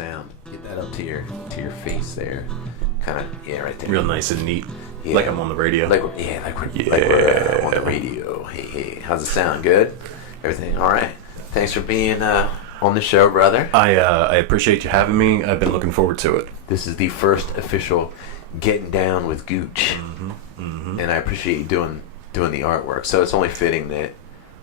sound. Get that up to your face there. Kind of, yeah, right there. Real nice and neat. Yeah. Like I'm on the radio. Like we're on the radio. Hey, how's it sound? Good? Everything all right? Thanks for being on the show, brother. I appreciate you having me. I've been looking forward to it. This is the first official Getting Down with Gooch. And I appreciate you doing the artwork. So it's only fitting that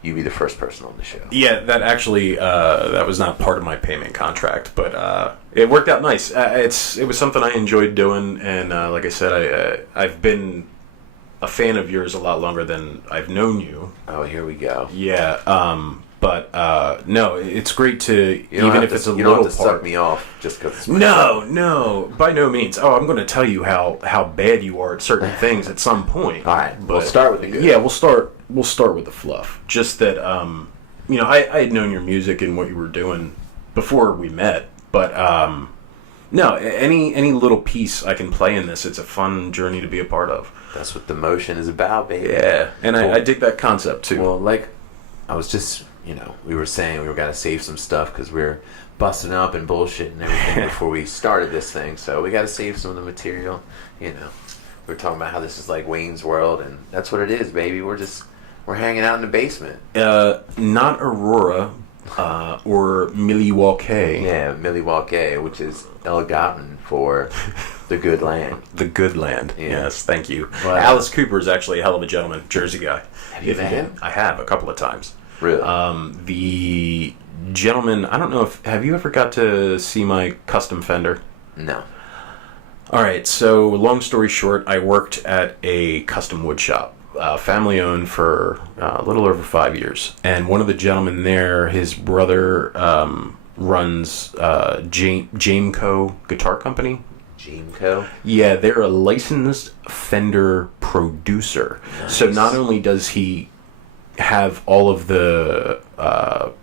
you be the first person on the show. Yeah, that actually that was not part of my payment contract, but it worked out nice. It was something I enjoyed doing, and like I said, I've been a fan of yours a lot longer than I've known you. Oh, here we go. Yeah, but no, it's great to, even if it's a little part. You don't have to suck me off just because it's my show. No, by no means. Oh, I'm going to tell you how bad you are at certain things at some point. All right, but we'll start with the good. Yeah, we'll start with the fluff. Just that, I had known your music and what you were doing before we met, but no, any little piece I can play in this, it's a fun journey to be a part of. That's what the motion is about, baby. Yeah, and I dig that concept too. Well, like I was just, we were saying we were going to save some stuff because we're busting up and bullshit and everything before we started this thing. So we got to save some of the material. We were talking about how this is like Wayne's World, and that's what it is, baby. We're hanging out in the basement. Not Aurora or Milwaukee. Yeah, Milwaukee, which is Elgaten for the good land. The good land. Yeah. Yes, thank you. But, Alice Cooper is actually a hell of a gentleman, Jersey guy. Have you met him? I have, a couple of times. Really? The gentleman, I don't know have you ever got to see my custom Fender? No. All right, so long story short, I worked at a custom wood shop, family owned for a little over 5 years. And one of the gentlemen there, his brother runs Jameco Guitar Company. Jameco? Yeah, they're a licensed Fender producer. Nice. So not only does he have all of the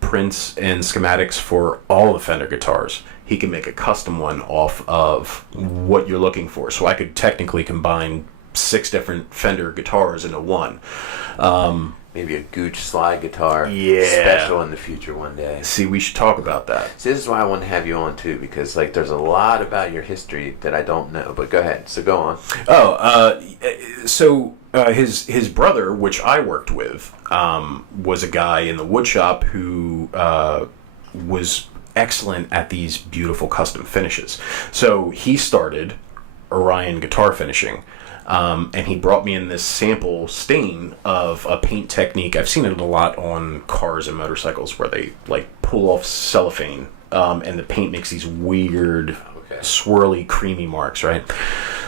prints and schematics for all the Fender guitars, he can make a custom one off of what you're looking for. So I could technically combine 6 different Fender guitars into one. Maybe a Gooch slide guitar. Yeah. Special in the future one day. See, we should talk about that. See, this is why I want to have you on too, because there's a lot about your history that I don't know. But go ahead. So go on. His brother, which I worked with, was a guy in the wood shop who was excellent at these beautiful custom finishes. So he started Orion Guitar Finishing. And he brought me in this sample stain of a paint technique. I've seen it a lot on cars and motorcycles where they pull off cellophane, and the paint makes these weird, swirly, creamy marks, right?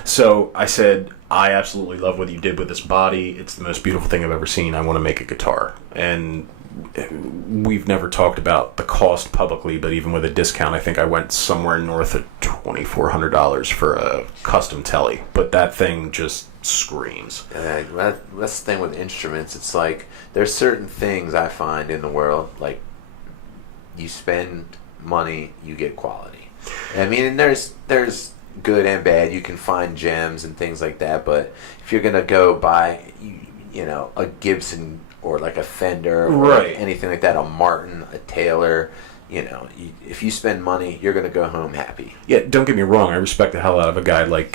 So I said, I absolutely love what you did with this body. It's the most beautiful thing I've ever seen. I want to make a guitar. And we've never talked about the cost publicly, but even with a discount, I think I went somewhere north of $2,400 for a custom telly. But that thing just screams. That's the thing with instruments. It's like there's certain things I find in the world, like you spend money, you get quality. I mean, and there's good and bad. You can find gems and things like that, but if you're gonna go buy, a Gibson or like a Fender or anything like that, a Martin, a Taylor, if you spend money, you're going to go home happy. Yeah, don't get me wrong. I respect the hell out of a guy like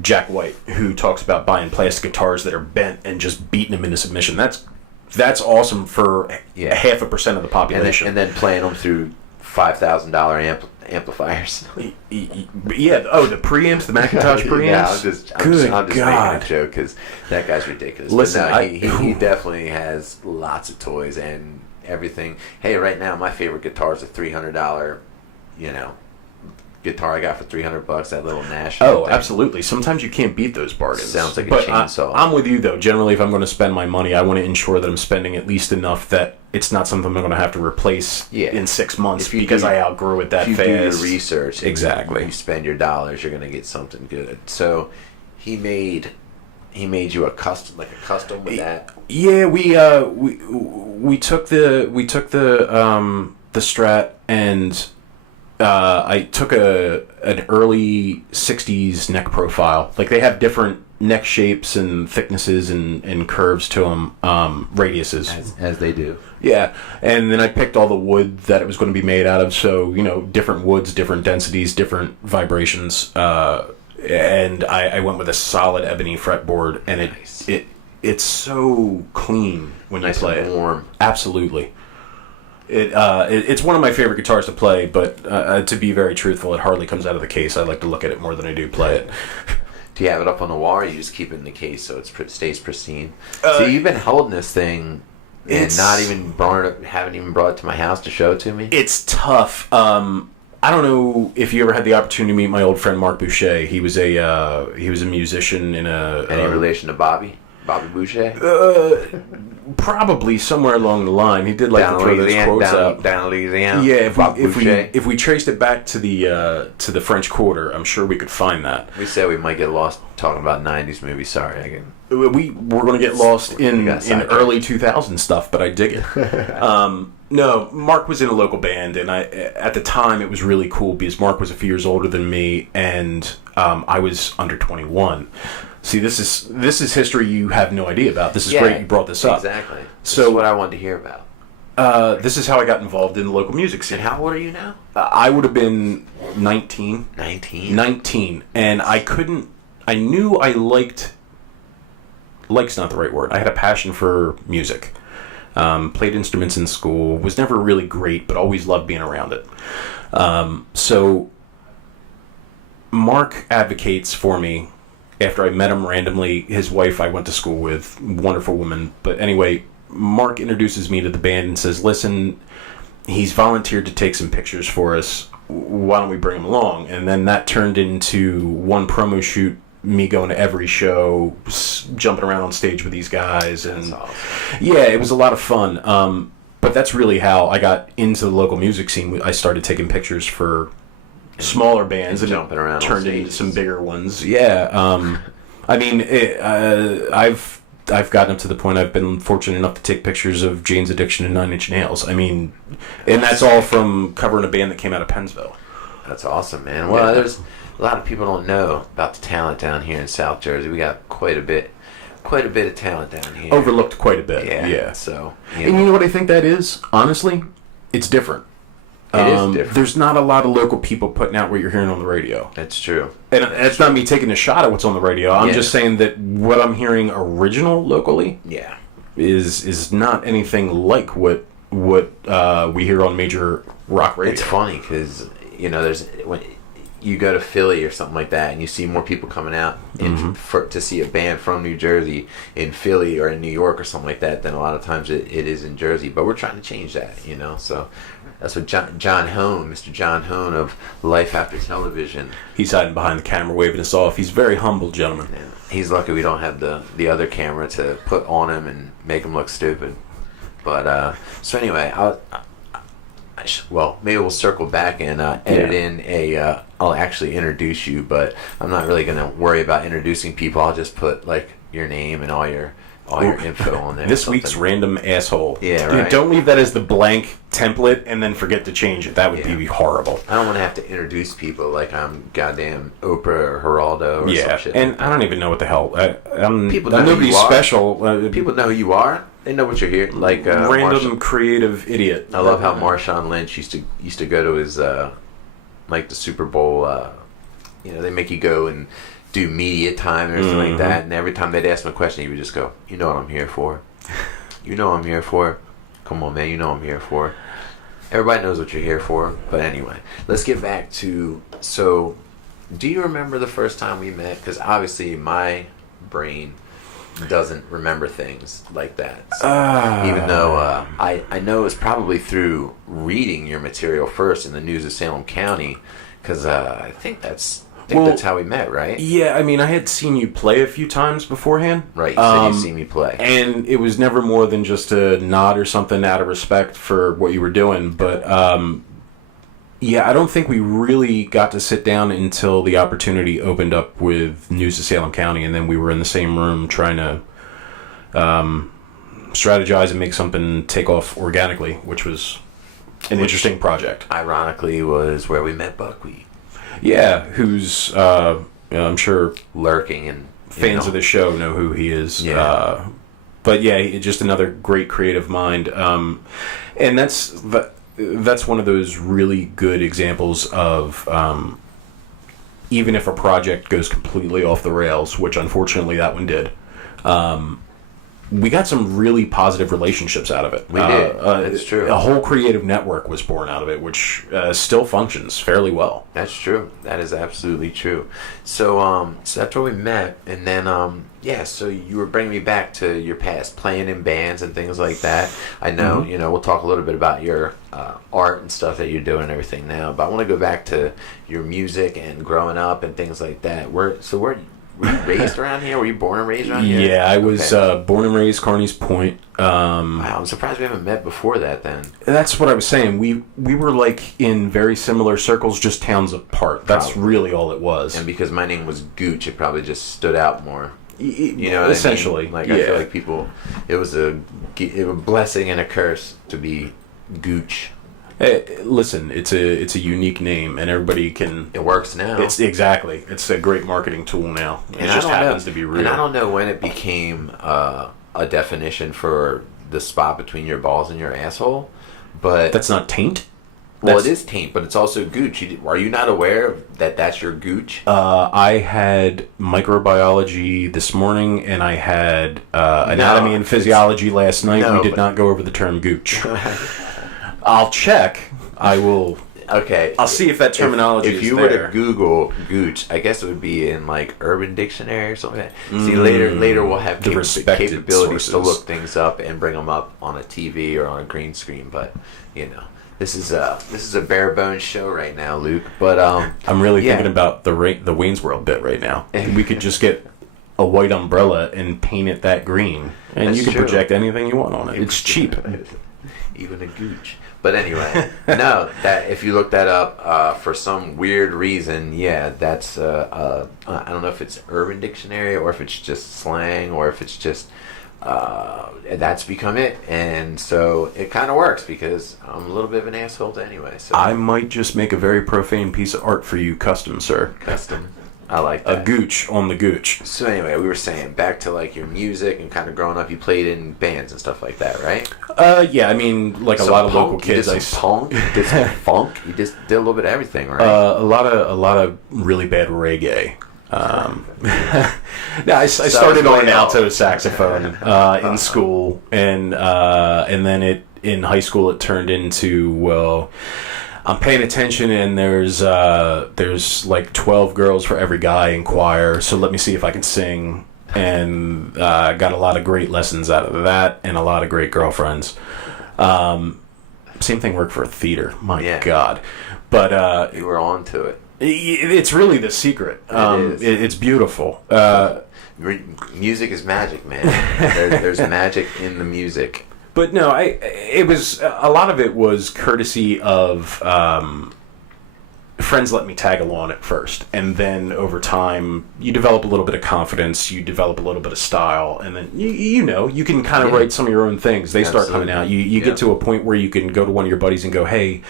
Jack White, who talks about buying plastic guitars that are bent and just beating them into submission. That's awesome for 0.5% of the population. And then playing them through $5,000 amplifiers. Yeah. Oh, the preamps, the Macintosh preamps. Yeah, I'm just making a joke because that guy's ridiculous. Listen, he definitely has lots of toys and everything. Hey, right now my favorite guitar is a $300, guitar I got for $300. That little Nash. Oh, absolutely. Sometimes you can't beat those bargains. Sounds like a chainsaw. I'm with you though. Generally, if I'm going to spend my money, I want to ensure that I'm spending at least enough that it's not something I'm going to have to replace in 6 months because I outgrew it that fast. If you do your research, exactly. You spend your dollars, you're going to get something good. So he made you a custom with that. Yeah, we took the Strat and I took an early 60s neck profile. Like they have different neck shapes and thicknesses and curves to them, radiuses. As they do. Yeah, and then I picked all the wood that it was going to be made out of, so, different woods, different densities, different vibrations, and I went with a solid ebony fretboard, and Nice. it's so clean when you Nice play and it. warm. Absolutely. It's one of my favorite guitars to play, but to be very truthful, it hardly comes out of the case. I like to look at it more than I do play it. Do you have it up on the wall, or you just keep it in the case so it stays pristine? So you've been holding this thing and haven't even brought it to my house to show it to me? It's tough. I don't know if you ever had the opportunity to meet my old friend Mark Boucher. He was a musician in Any relation to Bobby Boucher? Probably somewhere along the line. He did like to throw those quotes out. Down in Louisiana? Yeah, Boucher? if we traced it back to the French Quarter, I'm sure we could find that. We said we might get lost talking about 90s movies. Sorry, We were going to get lost in early 2000 stuff, but I dig it. No, Mark was in a local band, and at the time it was really cool because Mark was a few years older than me, and I was under 21. See, this is history you have no idea about. This is great you brought this up. Exactly. This is what I wanted to hear about. This is how I got involved in the local music scene. And how old are you now? I would have been 19. 19? And I knew I like's not the right word. I had a passion for music. Played instruments in school, was never really great, but always loved being around it. So Mark advocates for me after I met him randomly. His wife I went to school with, wonderful woman. But anyway, Mark introduces me to the band and says, listen, he's volunteered to take some pictures for us. Why don't we bring him along? And then that turned into one promo shoot, me going to every show, jumping around on stage with these guys. And That's awesome. Yeah, it was a lot of fun. But that's really how I got into the local music scene. I started taking pictures for smaller bands and jumping around turned on into stages. some bigger ones. Yeah. I mean, I've gotten up to the point I've been fortunate enough to take pictures of Jane's Addiction and Nine Inch Nails. I mean, and that's all from covering a band that came out of Pennsville. That's awesome, man. Well, there's a lot of people don't know about the talent down here in South Jersey. We got quite a bit of talent down here. Overlooked quite a bit. Yeah. So, And you know what I think that is? Honestly, it's different. It is different. There's not a lot of local people putting out what you're hearing on the radio. That's true. And it's not me taking a shot at what's on the radio. I'm just saying that what I'm hearing original locally is not anything like what we hear on major rock radio. It's funny because, there's when you go to Philly or something like that and you see more people coming out to see a band from New Jersey in Philly or in New York or something like that than a lot of times it is in Jersey. But we're trying to change that, so that's what John Hone, Mr. John Hone of Life After Television. He's hiding behind the camera waving us off. He's a very humble gentleman. Yeah. He's lucky we don't have the other camera to put on him and make him look stupid. But so anyway, maybe we'll circle back and edit in I'll actually introduce you, but I'm not really going to worry about introducing people. I'll just put like your name and all your info on there. This week's random asshole. Yeah, Dude, right. don't leave that as the blank template and then forget to change it. That would be horrible. I don't want to have to introduce people like I'm goddamn Oprah or Geraldo or some shit. And I don't even know what the hell. I'm People know who nobody you are. special. People know who you are. They know what you're here. Like random creative idiot. I love how Marshawn Lynch used to go to his like the Super Bowl. They make you go and do media time or something like that, and every time they'd ask him a question, he would just go, "You know what I'm here for? You know what I'm here for? Come on, man, you know what I'm here for." Everybody knows what you're here for. But anyway, let's get back to. So, do you remember the first time we met? Because obviously my brain doesn't remember things like that. So even though I know it was probably through reading your material first in the News of Salem County, because I think that's how we met, right? Yeah, I mean, I had seen you play a few times beforehand. Right, you said you've seen me play. And it was never more than just a nod or something out of respect for what you were doing. But, I don't think we really got to sit down until the opportunity opened up with News of Salem County, and then we were in the same room trying to strategize and make something take off organically, which was an interesting project. Ironically, was where we met Buckwheat. Yeah, who's, I'm sure, lurking and Fans of the show know who he is. Yeah. But yeah, just another great creative mind. And that's one of those really good examples of even if a project goes completely off the rails, which unfortunately that one did, we got some really positive relationships out of it. We did. That's true. A whole creative network was born out of it, which still functions fairly well. That's true. That is absolutely true. So, so that's where we met, and then, so you were bringing me back to your past, playing in bands and things like that. I know, we'll talk a little bit about your art and stuff that you're doing and everything now, but I want to go back to your music and growing up and things like that. Were you raised around here? Were you born and raised around here? Yeah, I was born and raised Carney's Point. Wow, I'm surprised we haven't met before that then. That's what I was saying. We were like in very similar circles, just towns apart. That's really all it was. And because my name was Gooch, it probably just stood out more. You know what essentially. I mean? Like, I feel like people, it was a blessing and a curse to be Gooch. Hey, listen, it's a unique name, and everybody can. It works now. It's a great marketing tool now. It just happens to be real. And I don't know when it became a definition for the spot between your balls and your asshole, but that's not taint. Well, it is taint, but it's also Gooch. Are you not aware that that's your Gooch? I had microbiology this morning, and I had anatomy and physiology last night. We did not go over the term Gooch. I'll check. I will. Okay. I'll see if that terminology is there. If you were to Google Gooch, I guess it would be in like Urban Dictionary or something like that. See, later we'll have the capabilities to look things up and bring them up on a TV or on a green screen. But this is a bare bones show right now, Luke. But I'm really thinking about the Wayne's World bit right now. We could just get a white umbrella and paint it that green, and you can project anything you want on it. It's cheap. Even a Gooch. But anyway, no, that if you look that up for some weird reason, that's I don't know if it's Urban Dictionary or if it's just slang or if it's just that's become it, and so it kind of works because I'm a little bit of an asshole to anyway. So I might just make a very profane piece of art for you, custom, sir. Custom. I like that. A Gooch on the Gooch. So anyway, we were saying back to like your music and kind of growing up, you played in bands and stuff like that, right? Yeah, I mean, like a lot of local kids. You did some punk, you did some funk, you just did a little bit of everything, right? A lot of really bad reggae. I started on an alto saxophone in school, and then in high school it turned into I'm paying attention, and there's like 12 girls for every guy in choir, so let me see if I can sing. And got a lot of great lessons out of that, and a lot of great girlfriends. Same thing worked for theater. My God, but you were on to it. It's really the secret. It's beautiful. Music is magic, man. There's magic in the music. But no, it was a lot of it was courtesy of friends let me tag along at first, and then over time you develop a little bit of confidence, you develop a little bit of style, and then you can kind of write some of your own things. They start coming out. You get to a point where you can go to one of your buddies and go, "Hey,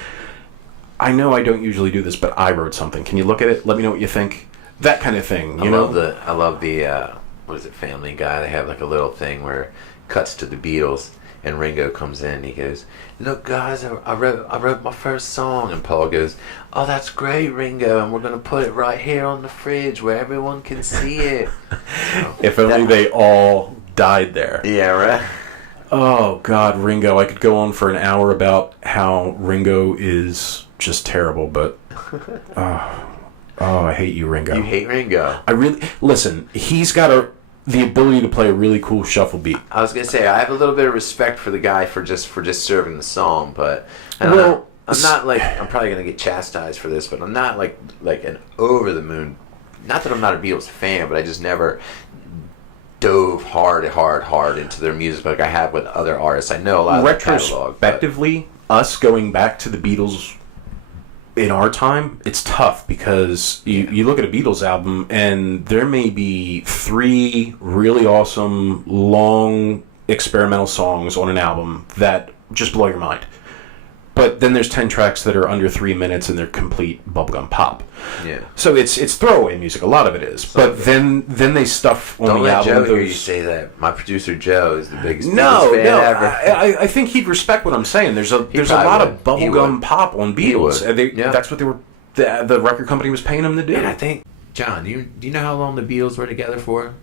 I know I don't usually do this, but I wrote something. Can you look at it? Let me know what you think." That kind of thing. I love the what is it, Family Guy? They have like a little thing where it cuts to the Beatles. And Ringo comes in and he goes, "Look, guys, I wrote my first song." And Paul goes, "Oh, that's great, Ringo, and we're going to put it right here on the fridge where everyone can see it." So, if only they all died there. Yeah, right? Oh, God, Ringo. I could go on for an hour about how Ringo is just terrible, but... I hate you, Ringo. You hate Ringo? Listen, he's got the ability to play a really cool shuffle beat. I was gonna say I have a little bit of respect for the guy for just serving the song, but I'm not like, I'm probably gonna get chastised for this, but I'm not like an over the moon. Not that I'm not a Beatles fan, but I just never dove hard into their music like I have with other artists. I know a lot of their catalog. Retrospectively, us going back to the Beatles in our time, it's tough because you look at a Beatles album and there may be 3 really awesome, long, experimental songs on an album that just blow your mind. But then there's 10 tracks that are under 3 minutes and they're complete bubblegum pop. Yeah. So it's throwaway music. A lot of it is. But then they stuff on the album. Don't let Joe hear you say that. My producer Joe is the biggest fan ever. I think he'd respect what I'm saying. There's a lot of bubblegum pop on Beatles. That's what they were. The record company was paying them to do. And I think, John, do you know how long the Beatles were together for?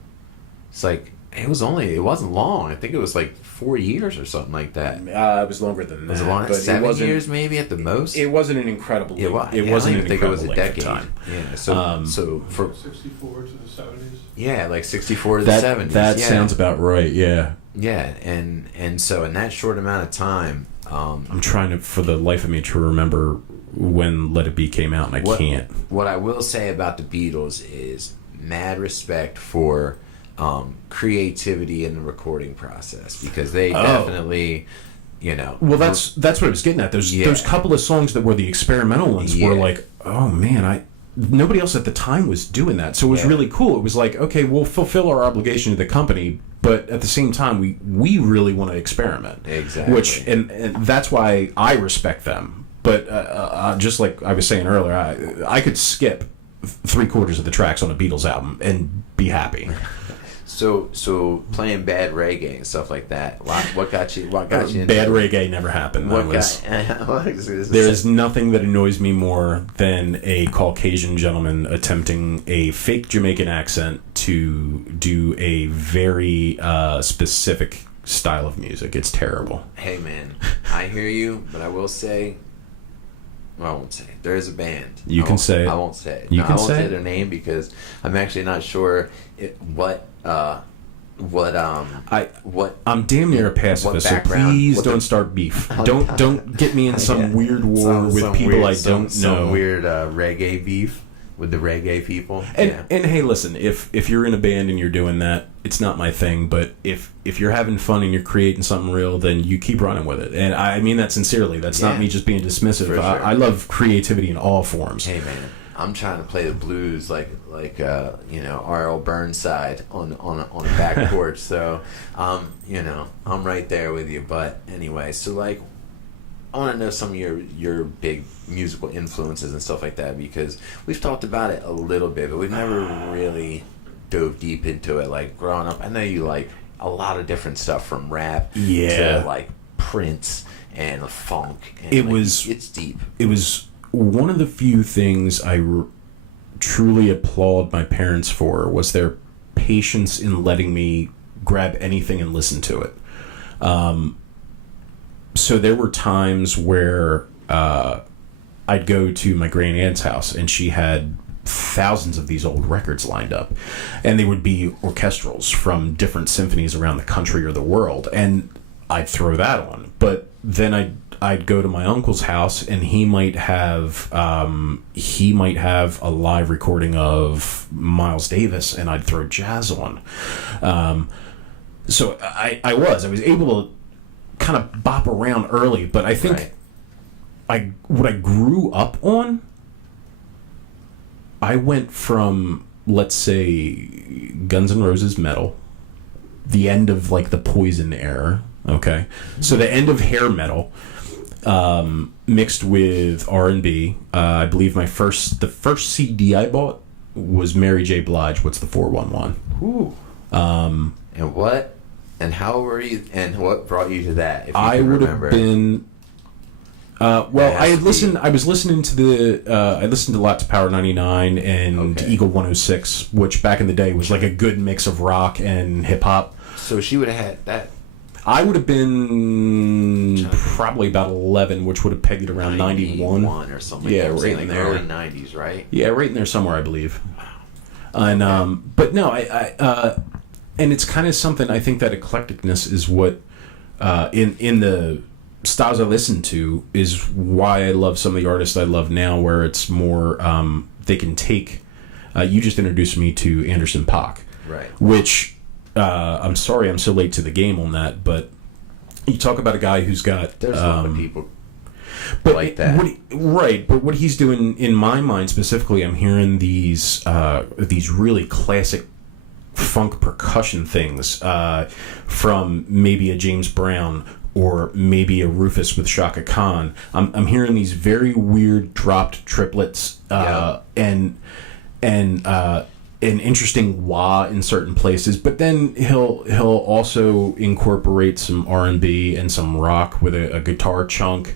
It's like it wasn't long. I think it was like 4 years or something like that. It was longer than that. Was it long? But 7 years maybe at the most? It wasn't an incredible. It wasn't an incredible. It was a decade. Time. Yeah. So for 64 to the 70s. Yeah, like 64 to the 70s. That sounds about right. Yeah. Yeah, and so in that short amount of time, I'm trying to, for the life of me, to remember when Let It Be came out, and I can't. What I will say about the Beatles is mad respect for creativity in the recording process, because they definitely, Well, that's what I was getting at. Those couple of songs that were the experimental ones were like, oh man, nobody else at the time was doing that, so it was really cool. It was like, okay, we'll fulfill our obligation to the company, but at the same time, we really want to experiment. Exactly. Which and that's why I respect them. But just like I was saying earlier, I could skip 3/4 of the tracks on a Beatles album and be happy. So playing bad reggae and stuff like that. What got you into bad reggae never happened. There is nothing that annoys me more than a Caucasian gentleman attempting a fake Jamaican accent to do a very specific style of music. It's terrible. Hey man, I hear you, but I will say, I won't say. There is a band. You can say it. I won't say it. I won't say their name because I'm actually not sure I'm damn near a pacifist, so please don't start beef. Don't get me in some weird war with people I don't know. Some weird reggae beef with the reggae people. And hey, listen, if you're in a band and you're doing that, it's not my thing. But if you're having fun and you're creating something real, then you keep running with it. And I mean that sincerely. That's not me just being dismissive. Sure. I love creativity in all forms. Hey man, I'm trying to play the blues like R.L. Burnside on the back porch. So I'm right there with you. But anyway, so like, I want to know some of your big musical influences and stuff like that, because we've talked about it a little bit, but we've never really dove deep into it. Like growing up, I know you like a lot of different stuff, from rap to like Prince and funk. And it's deep. It was one of the few things I truly applaud my parents for, was their patience in letting me grab anything and listen to it. So there were times where I'd go to my great aunt's house and she had thousands of these old records lined up, and they would be orchestrals from different symphonies around the country or the world, and I'd throw that on. But then I'd go to my uncle's house and he might have a live recording of Miles Davis, and I'd throw jazz on. So I was able to kind of bop around early, but I think what I grew up on, I went from, let's say, Guns N' Roses metal, the end of like the Poison era, okay? So the end of hair metal, mixed with R&B. I believe the first CD I bought was Mary J. Blige, What's the 411? Ooh. And how were you, and what brought you to that, if you I would remember? Have been... I listened to I listened a lot to Power 99 and Eagle 106, which back in the day was like a good mix of rock and hip-hop. So she would have had that... I would have been probably about 11, which would have pegged it around 91 or something. Yeah, right in the there. early 90s, right? Yeah, right in there somewhere, I believe. And but no, I and it's kind of something, I think that eclecticness is what in the styles I listen to is why I love some of the artists I love now, where it's more they can take. You just introduced me to Anderson .Paak, right? Which I'm sorry I'm so late to the game on that, but you talk about a guy who's got there's a lot of people but like that, but what he's doing, in my mind specifically, I'm hearing these really classic funk percussion things from maybe a James Brown, or maybe a Rufus with Shaka Khan. I'm hearing these very weird dropped triplets, and an interesting wah in certain places, but then he'll also incorporate some R&B and some rock with a guitar chunk,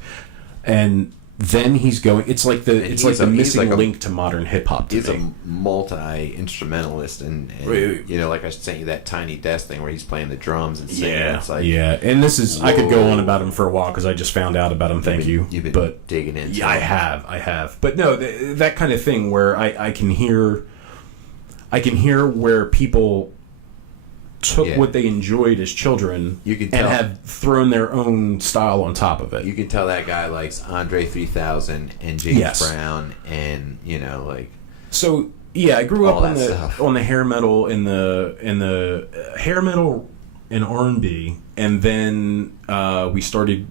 and then he's going. It's like the missing link to modern hip hop. He's a multi-instrumentalist, and you know, like I sent you that Tiny Desk thing where he's playing the drums and singing. Yeah, it's like, and this is I could go on about him for a while because I just found out about him. You've been digging into. Yeah, I have. But no, that kind of thing where I can hear where people took what they enjoyed as children and have thrown their own style on top of it. You can tell that guy likes Andre 3000 and James Brown, and you know, like. So yeah, I grew up on the hair metal and the hair metal and R&B, and then we started.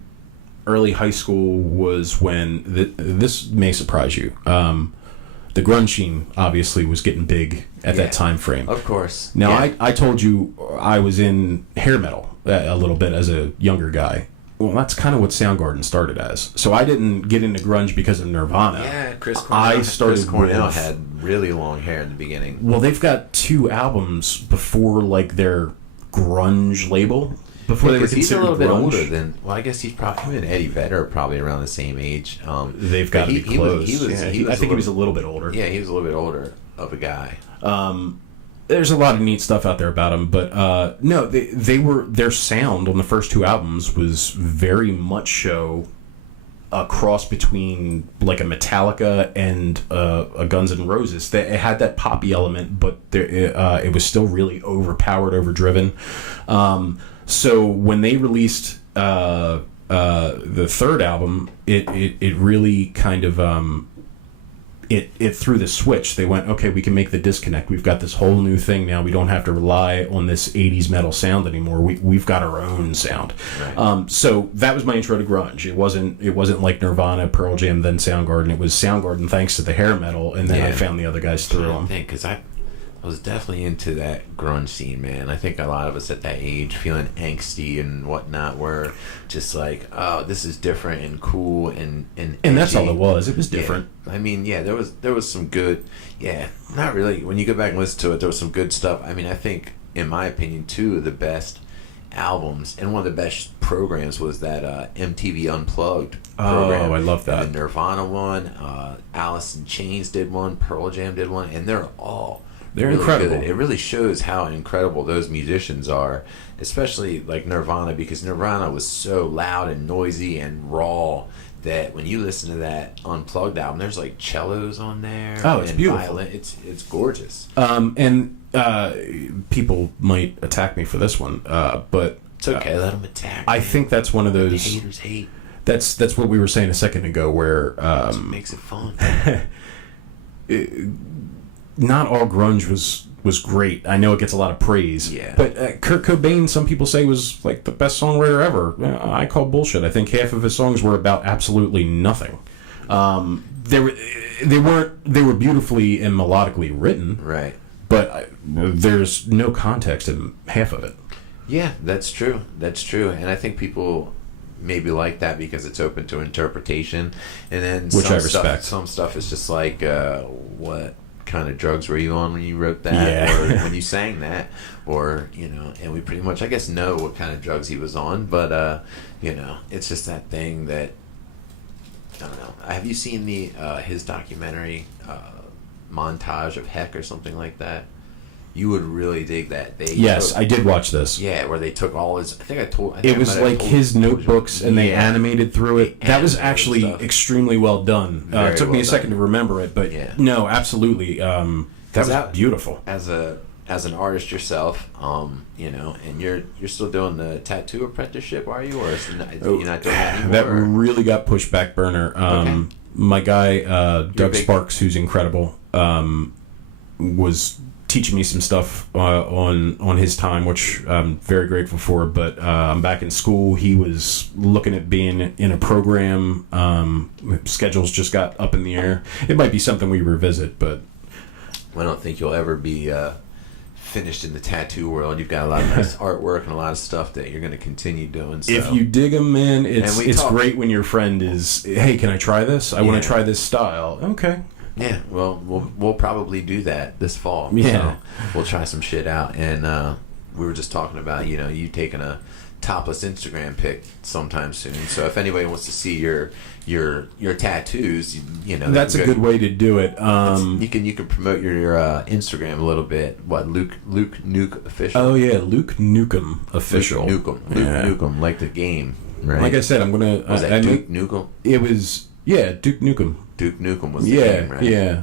Early high school was when this may surprise you. The grunge scene obviously was getting big at that time frame. Of course. Now, I told you I was in hair metal a little bit as a younger guy. Well, that's kind of what Soundgarden started as. So I didn't get into grunge because of Nirvana. Yeah, Chris Cornell had really long hair in the beginning. Well, they've got 2 albums before like their grunge label. Before they were considered he's a little grunge. bit older than. Well, I guess he's probably. Him and Eddie Vedder are probably around the same age. They've got to be close. I think he was a little bit older. Yeah, he was a little bit older of a guy. There's a lot of neat stuff out there about him, but no, they were their sound on the first 2 albums was very much so a cross between like a Metallica and a Guns N' Roses. It had that poppy element, but it was still really overpowered, overdriven. So when they released the 3rd album, it really kind of it threw the switch. They went, okay, we can make the disconnect. We've got this whole new thing now. We don't have to rely on this 80s metal sound anymore. We've got our own sound. Right. So that was my intro to grunge. It wasn't like Nirvana, Pearl Jam, then Soundgarden. It was Soundgarden thanks to the hair metal, and then I found the other guys through them. Because I was definitely into that grunge scene, man. I think a lot of us at that age, feeling angsty and whatnot, were just like, oh, this is different and cool and that's all it was. It was different. Yeah. I mean, yeah, there was some good, not really. When you go back and listen to it, there was some good stuff. I mean, I think, in my opinion, 2 of the best albums and one of the best programs was that MTV Unplugged program. Oh, I love that. The Nirvana one, Alice in Chains did one, Pearl Jam did one, and they're really incredible. Good. It really shows how incredible those musicians are, especially like Nirvana, because Nirvana was so loud and noisy and raw that when you listen to that Unplugged album, there's like cellos on there. Oh, it's beautiful. Violin. It's gorgeous. And people might attack me for this one, but it's okay. Let them attack. I think that's one of those. The haters hate. That's what we were saying a second ago, where that's what makes it fun. Not all grunge was great. I know it gets a lot of praise. Yeah. But Kurt Cobain, some people say, was like the best songwriter ever. I call bullshit. I think half of his songs were about absolutely nothing. They were beautifully and melodically written. Right. But there's no context in half of it. Yeah, that's true. And I think people maybe like that because it's open to interpretation. And then which I respect. Some stuff is just like, what kind of drugs were you on when you wrote that, or when you sang that, or and we pretty much I guess know what kind of drugs he was on, but it's just that thing that I don't know. Have you seen the his documentary Montage of Heck or something like that? You would really dig that. I did watch this. Yeah, where they took all his. It was like his notebooks, and they animated through it. That was actually extremely well done. It took me a second to remember it, but no, absolutely. That was beautiful. As an artist yourself, and you're still doing the tattoo apprenticeship, are you, or you're not doing that anymore? That really got pushed back burner. Okay. My guy Doug Sparks, who's incredible, was teaching me some stuff on his time, which I'm very grateful for, but I'm back in school. He was looking at being in a program. Schedules just got up in the air. It might be something we revisit, but I don't think you'll ever be finished in the tattoo world. You've got a lot of nice artwork and a lot of stuff that you're going to continue doing. So. If you dig them, man, it's great when your friend is, hey, can I try this? I want to try this style. Okay. Yeah, well, we'll probably do that this fall. Yeah. So we'll try some shit out. And we were just talking about, you taking a topless Instagram pic sometime soon. So if anybody wants to see your tattoos, that's a good way to do it. You can promote your Instagram a little bit. What, Luke Nuke official? Oh yeah, Luke Nukem official. Luke Nukem, like the game, right? Like I said, I'm gonna. Was that Duke Nukem? It was Duke Nukem. Duke Nukem was the game, right? Yeah.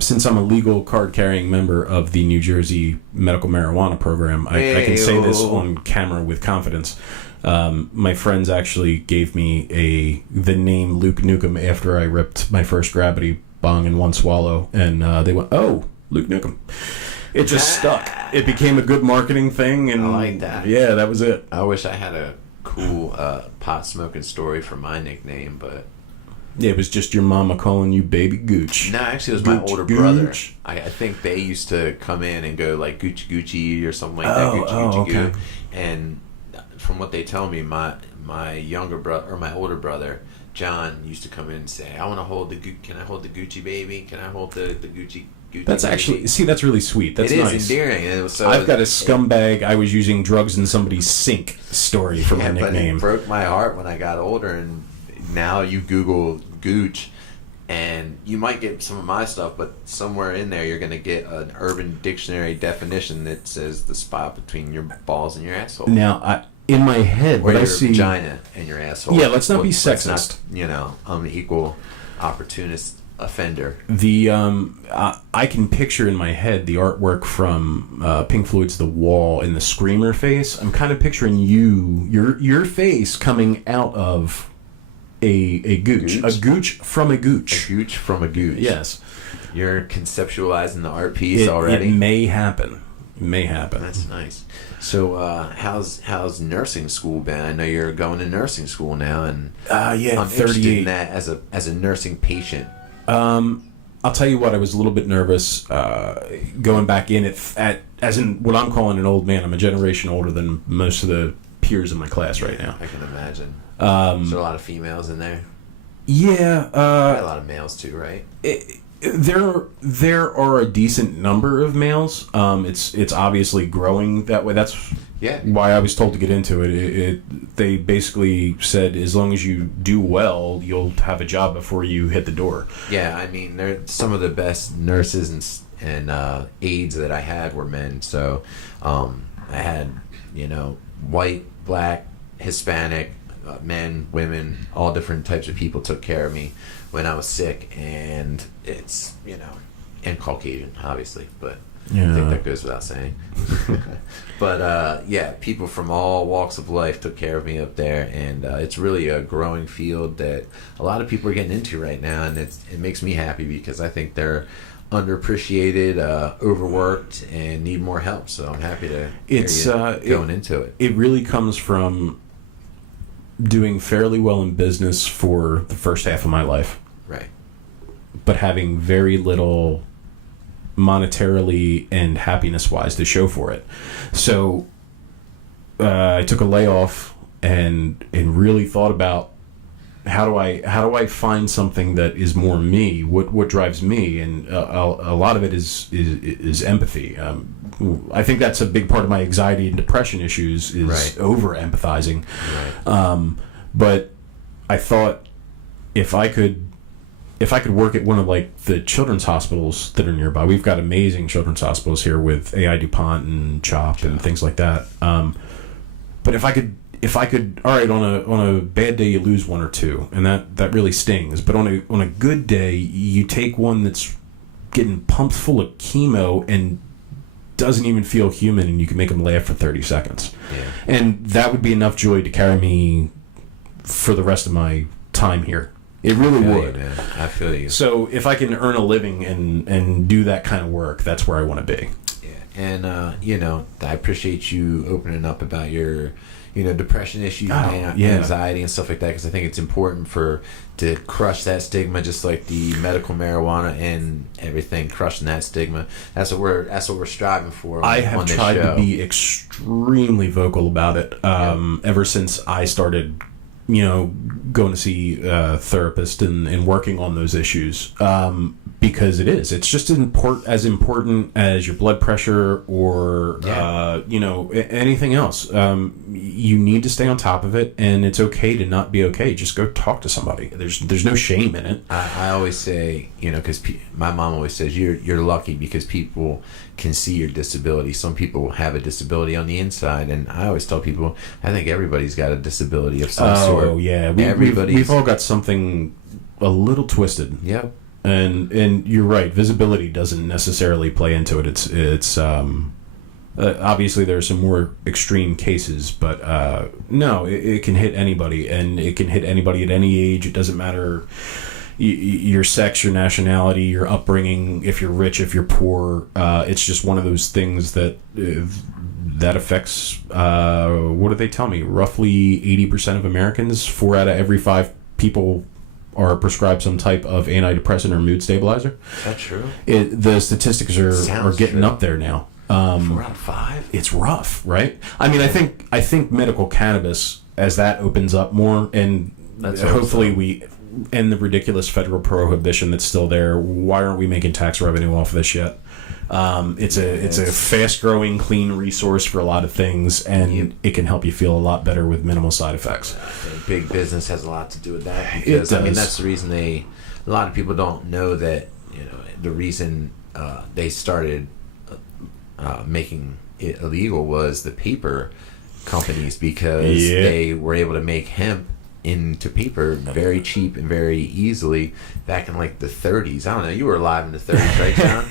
Since I'm a legal card-carrying member of the New Jersey medical marijuana program, I can say this on camera with confidence. My friends actually gave me the name Luke Nukem after I ripped my first gravity bong in one swallow, and they went, "Oh, Luke Nukem." It just stuck. It became a good marketing thing, and I like that. Yeah, that was it. I wish I had a cool pot smoking story for my nickname, but. Yeah, it was just your mama calling you baby Gooch. No, actually, it was my older brother. I think they used to come in and go like Gooch Gucci or something like that. Gucci okay. And from what they tell me, my younger brother or my older brother John used to come in and say, "I want to hold Can I hold the Gucci baby? Can I hold the Gucci?" That's actually that's really sweet. That's nice. It is endearing. I've got a scumbag. I was using drugs in somebody's sink story for my nickname. But it broke my heart when I got older, and now you Google Gooch, and you might get some of my stuff, but somewhere in there you're going to get an Urban Dictionary definition that says the spot between your balls and your asshole. Now, in my head, or your vagina and your asshole. Yeah, let's not be sexist. I'm an equal opportunist offender. I can picture in my head the artwork from Pink Floyd's The Wall in the screamer face. I'm kind of picturing your face coming out of a gooch. A gooch from a gooch. A gooch from a gooch. Yes. You're conceptualizing the art piece already. It may happen. That's nice. So, how's nursing school been? I know you're going to nursing school now, and I'm interested in that as a nursing patient. I'll tell you what, I was a little bit nervous going back in as in what I'm calling an old man. I'm a generation older than most of the peers in my class right now. I can imagine. There's a lot of females in there. Yeah, probably a lot of males too, right? There are a decent number of males. It's obviously growing that way. That's why I was told to get into it. They basically said as long as you do well, you'll have a job before you hit the door. Yeah, I mean, they're some of the best nurses and aides that I had were men. So I had white, black, Hispanic. Men, women, all different types of people took care of me when I was sick, and it's and Caucasian, obviously, but I think that goes without saying. But people from all walks of life took care of me up there, and it's really a growing field that a lot of people are getting into right now, and it makes me happy because I think they're underappreciated, overworked, and need more help. So I'm happy to hear you going into it. It really comes from doing fairly well in business for the first half of my life. Right. But having very little monetarily and happiness-wise to show for it. So I took a layoff and really thought about how do I find something that is more me? What drives me? And a lot of it is empathy. I think that's a big part of my anxiety and depression issues is over empathizing. Right. But I thought if I could work at one of like the children's hospitals that are nearby, we've got amazing children's hospitals here with AI DuPont and CHOP and things like that. But if I could, all right, on a bad day you lose one or two, and that really stings. But on a good day, you take one that's getting pumped full of chemo and doesn't even feel human, and you can make them laugh for 30 seconds. Yeah. And that would be enough joy to carry me for the rest of my time here. It really would. Man. I feel you. So if I can earn a living and do that kind of work, that's where I want to be. Yeah. And I appreciate you opening up about your depression issues and anxiety and stuff like that, because I think it's important to crush that stigma, just like the medical marijuana and everything, crushing that stigma. That's what we're striving for. I have tried to be extremely vocal about it ever since I started going to see a therapist and working on those issues, because it's just as important as your blood pressure or anything else. You need to stay on top of it, and it's okay to not be okay. Just go talk to somebody. There's no shame in it. I always say, because my mom always says you're lucky because people can see your disability. Some people have a disability on the inside, and I always tell people, I think everybody's got a disability of some sort. Oh yeah, we've all got something a little twisted. Yep. And you're right. Visibility doesn't necessarily play into it. It's obviously there are some more extreme cases, but no, it can hit anybody, and it can hit anybody at any age. It doesn't matter your sex, your nationality, your upbringing, if you're rich, if you're poor. It's just one of those things that affects, what do they tell me? Roughly 80% of Americans, 4 out of every 5 people are prescribed some type of antidepressant or mood stabilizer. Is that true? The statistics are getting up there now. 4 out of 5? It's rough, right? I mean, I think medical cannabis, as that opens up more, and hopefully we end the ridiculous federal prohibition that's still there. Why aren't we making tax revenue off of this yet? It's a fast-growing, clean resource for a lot of things, and it can help you feel a lot better with minimal side effects. Big business has a lot to do with that, because I mean that's the reason a lot of people don't know that the reason they started making it illegal was the paper companies, because they were able to make hemp into paper very cheap and very easily back in like the 30s. I don't know. You were alive in the 30s, right, John?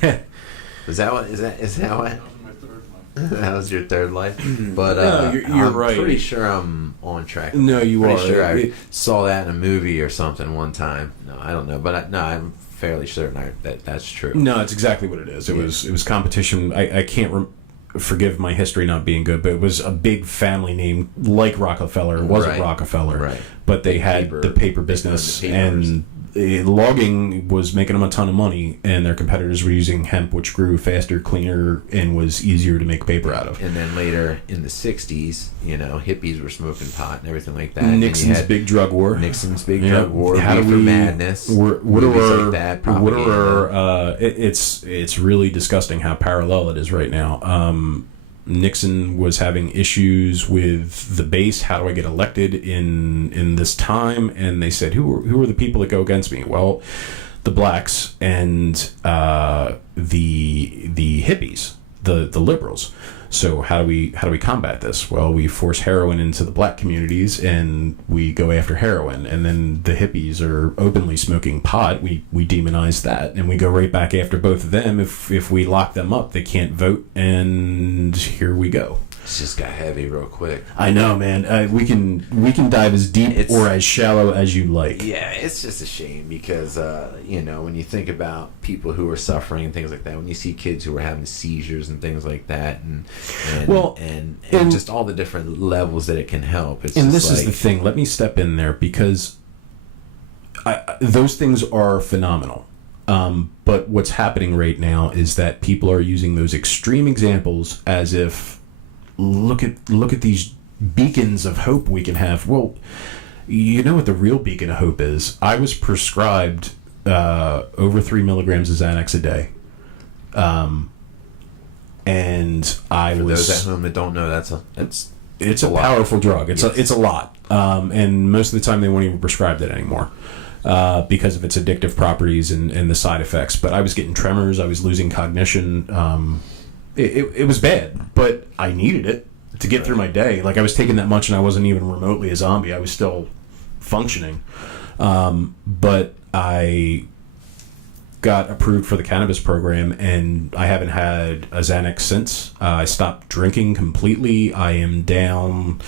Is that what? That was your third life? But no, you're right. I'm pretty sure I'm on track. No, you are. Pretty sure I saw that in a movie or something one time. No, I don't know, but I'm fairly certain that's true. No, it's exactly what it is. It was competition. I can't forgive my history not being good, but it was a big family name like Rockefeller. It wasn't Rockefeller, right? But they had the paper business, and logging was making them a ton of money, and their competitors were using hemp, which grew faster, cleaner, and was easier to make paper out of. And then later in the 60s, hippies were smoking pot and everything like that. Nixon's big drug war. Reefer Madness. It's really disgusting how parallel it is right now. Nixon was having issues with the base. How do I get elected in this time? And they said, who are the people that go against me? Well, the blacks and the hippies, the liberals. So how do we combat this? Well, we force heroin into the black communities, and we go after heroin. And then the hippies are openly smoking pot. We demonize that, and we go right back after both of them. If we lock them up, they can't vote, and here we go. This just got heavy real quick. I know, man. We can dive as deep or as shallow as you like. Yeah, it's just a shame because when you think about people who are suffering and things like that, when you see kids who are having seizures and things like that, and just all the different levels that it can help. It's and just this is the thing. Let me step in there because those things are phenomenal. But what's happening right now is that people are using those extreme examples as if look at these beacons of hope we can have. Well, you know what the real beacon of hope is? I was prescribed over 3 milligrams of Xanax a day. And I For was... those at home that don't know, it's a powerful drug. It's a lot. And most of the time they won't even prescribe it anymore. Because of its addictive properties and the side effects. But I was getting tremors. I was losing cognition. It was bad, but I needed it to get through my day. Like, I was taking that much and I wasn't even remotely a zombie. I was still functioning. But I got approved for the cannabis program, and I haven't had a Xanax since. I stopped drinking completely. I am down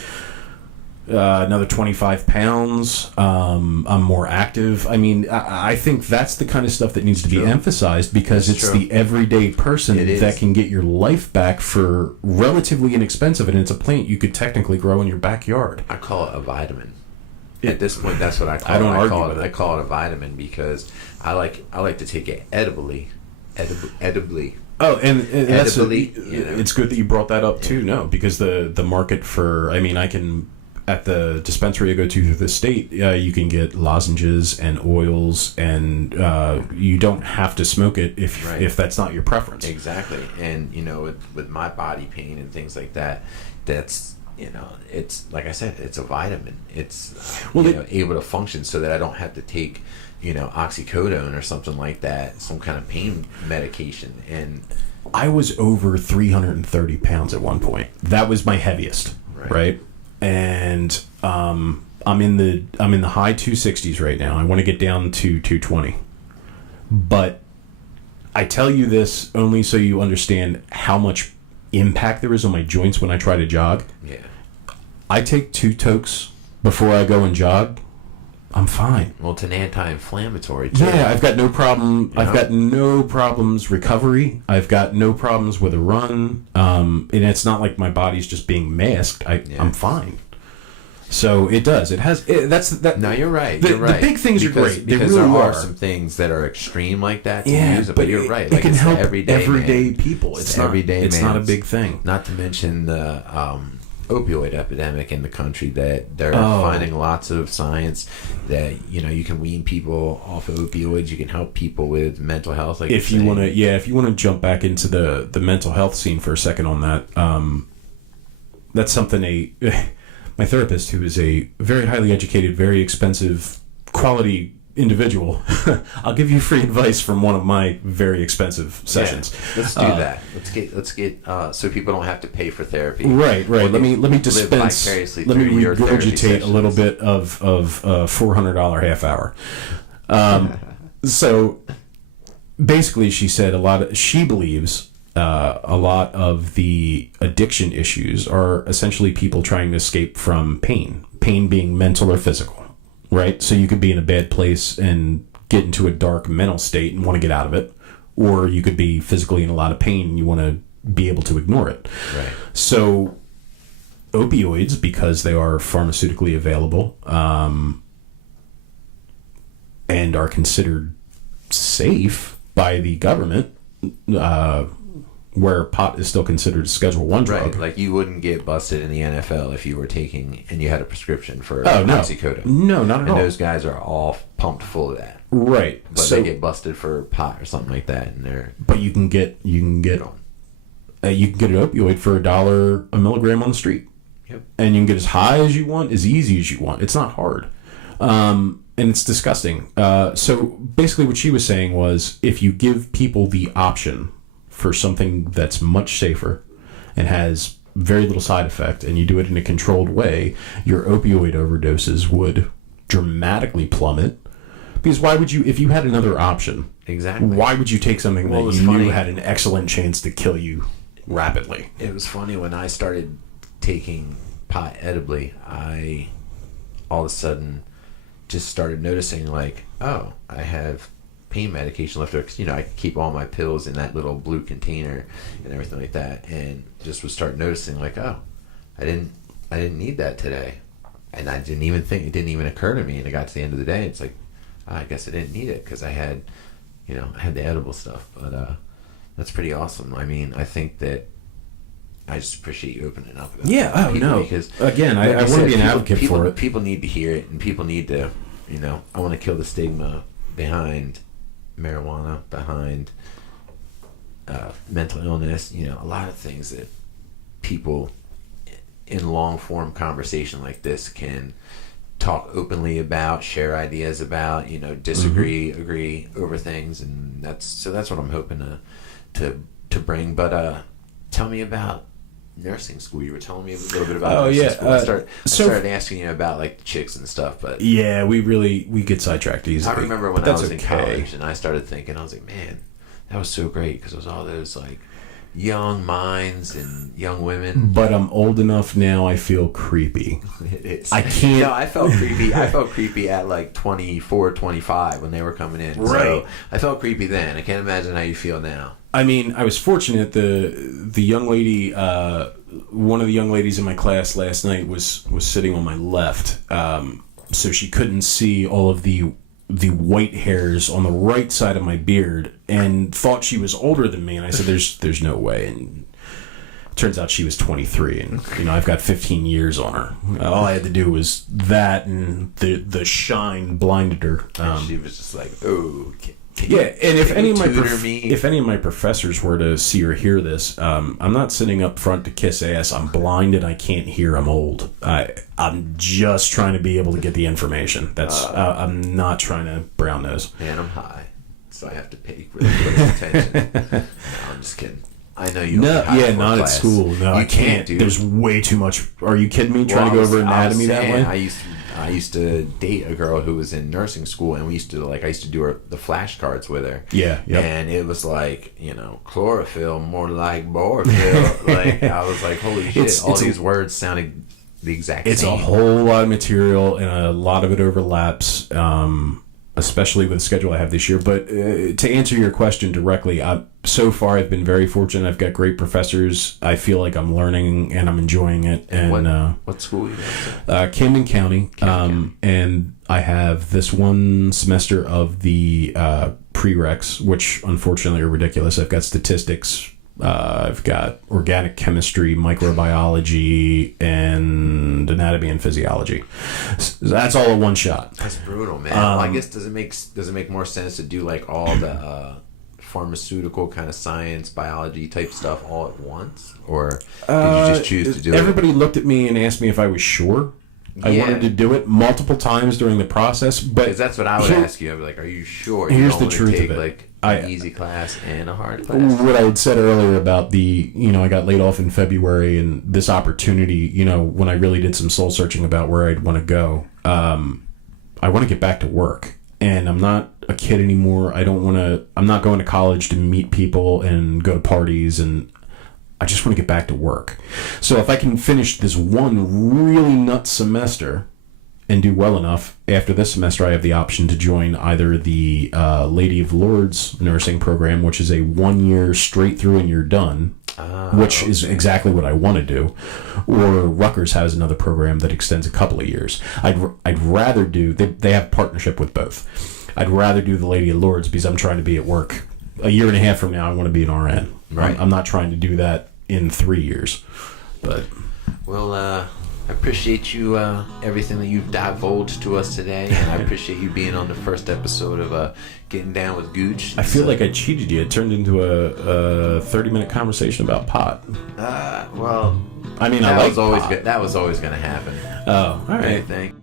another 25 pounds. I'm more active. I mean, I think that's the kind of stuff that needs to be emphasized, because it's the everyday person that can get your life back for relatively inexpensive, and it's a plant you could technically grow in your backyard. I call it a vitamin. At this point, that's what I call it. I call it a vitamin because I like to take it edibly. Oh, and that's it's good that you brought that up too. No, because the market for, I mean, I can, at the dispensary I go to through the state, you can get lozenges and oils, and you don't have to smoke it if that's not your preference. Exactly. And with my body pain and things like that, that's, it's like I said, it's a vitamin. It's able to function so that I don't have to take oxycodone or something like that, some kind of pain medication. And I was over 330 pounds at one point. That was my heaviest, right? And I'm in the high 260s right now. I want to get down to 220. But I tell you this only so you understand how much impact there is on my joints when I try to jog. Yeah. I take 2 tokes before I go and jog. I'm fine. Well, it's an anti-inflammatory too. Yeah, I've got no problem. I've got no problems recovery. I've got no problems with a run. And it's not like my body's just being masked. I'm fine. So it does. It has. No, you're right. The big things are great. Because they really there are some things that are extreme like that to use it. But you're right. It can help everyday people. It's not everyday. It's not a big thing. Not to mention the opioid epidemic in the country, that they're finding lots of science that you can wean people off of opioids. You can help people with mental health. Like if you want to jump back into the mental health scene for a second on that, that's something my therapist, who is a very highly educated, very expensive, quality individual, I'll give you free advice from one of my very expensive sessions. Yeah, let's do that. Let's get so people don't have to pay for therapy. Right. Let me dispense. Let me regurgitate a little bit of $400 half hour. So basically, she said she believes a lot of the addiction issues are essentially people trying to escape from pain being mental or physical. Right? So you could be in a bad place and get into a dark mental state and want to get out of it. Or you could be physically in a lot of pain and you want to be able to ignore it. Right. So opioids, because they are pharmaceutically available and are considered safe by the government, where pot is still considered a Schedule I drug. Right, like you wouldn't get busted in the NFL if you were taking and you had a prescription for oxycodone. No, not at all. And those guys are all pumped full of that. Right. But they get busted for pot or something like that, and they're. But you can get an opioid for $1 a milligram on the street. Yep. And you can get as high as you want, as easy as you want. It's not hard. And it's disgusting. So basically, what she was saying was, if you give people the option for something that's much safer and has very little side effect, and you do it in a controlled way, your opioid overdoses would dramatically plummet. Because why would you, if you had another option, why would you take something that you knew had an excellent chance to kill you rapidly? It was funny when I started taking pot edibly, I all of a sudden just started noticing, like, I have pain medication left over, because I keep all my pills in that little blue container and everything like that, and just would start noticing, like, I didn't need that today, and it didn't even occur to me, and it got to the end of the day, it's like, I guess I didn't need it because I had the edible stuff. But that's pretty awesome. I mean, I think that I just appreciate you opening up about that. Because again, I want to be an advocate for it. People need to hear it, and people need to, I want to kill the stigma behind marijuana, behind mental illness, a lot of things that people in long form conversation like this can talk openly about, share ideas about, disagree, agree over things, and that's what I'm hoping to bring. But tell me about nursing school. You were telling me a little bit about nursing school. I started asking you about like chicks and stuff, but we get sidetracked easily. I remember when I was in college and I started thinking, I was like, man, that was so great, because it was all those like young minds and young women. But I'm old enough now. I feel creepy. I can't. No, I felt creepy. I felt creepy at like 24, 25 when they were coming in. Right. So I felt creepy then. I can't imagine how you feel now. I mean, I was fortunate. The young lady, one of the young ladies in my class last night was sitting on my left, so she couldn't see all of the white hairs on the right side of my beard, and thought she was older than me. And I said, "There's no way." And it turns out she was 23, and I've got 15 years on her. All I had to do was that, and the shine blinded her. She was just like, "Oh." Yeah, and if any of my professors were to see or hear this, I'm not sitting up front to kiss ass. I'm blind and I can't hear. I'm old. I'm just trying to be able to get the information. That's I'm not trying to brown nose. And I'm high, so I have to pay really close attention. No, I'm just kidding. I know you. No, yeah, not class. At school. No, I can't. Dude. There's way too much. Are you kidding me? Trying to go over anatomy that way? I used to date a girl who was in nursing school, and I used to do the flashcards with her. Yeah, yep. And it was like, chlorophyll, more like borophyll. Like, I was like, holy shit! All these words sounded the exact same. It's a whole lot of material, and a lot of it overlaps. Especially with the schedule I have this year. But to answer your question directly, so far I've been very fortunate. I've got great professors. I feel like I'm learning and I'm enjoying it. And what school are you at? Camden County. And I have this one semester of the prereqs, which unfortunately are ridiculous. I've got statistics. I've got organic chemistry, microbiology, and anatomy and physiology. So that's all in one shot. That's brutal, man. Well, I guess does it make more sense to do like all the pharmaceutical kind of science, biology type stuff all at once, or did you just choose to do everybody looked at me and asked me if I was sure. I wanted to do it multiple times during the process, but that's what I would ask you. I'd be like, "Are you sure?" Here's the truth of it. Like an easy class and a hard class. What I had said earlier about I got laid off in February, and this opportunity, when I really did some soul searching about where I'd want to go, I want to get back to work, and I'm not a kid anymore. I'm not going to college to meet people and go to parties, and I just want to get back to work. So if I can finish this one really nuts semester and do well enough, after this semester I have the option to join either the Lady of Lourdes nursing program, which is a 1 year straight through and you're done, which is exactly what I want to do, or Rutgers has another program that extends a couple of years. I'd rather do, they have partnership with both. I'd rather do the Lady of Lourdes because I'm trying to be at work. A year and a half from now, I want to be an RN. Right. I'm not trying to do that in 3 years. But I appreciate you, everything that you've divulged to us today, and I appreciate you being on the first episode of Getting Down with Gooch. I feel like I cheated you. It turned into a 30-minute conversation about pot. I like pot. That was always going to happen. Oh, all right. Thank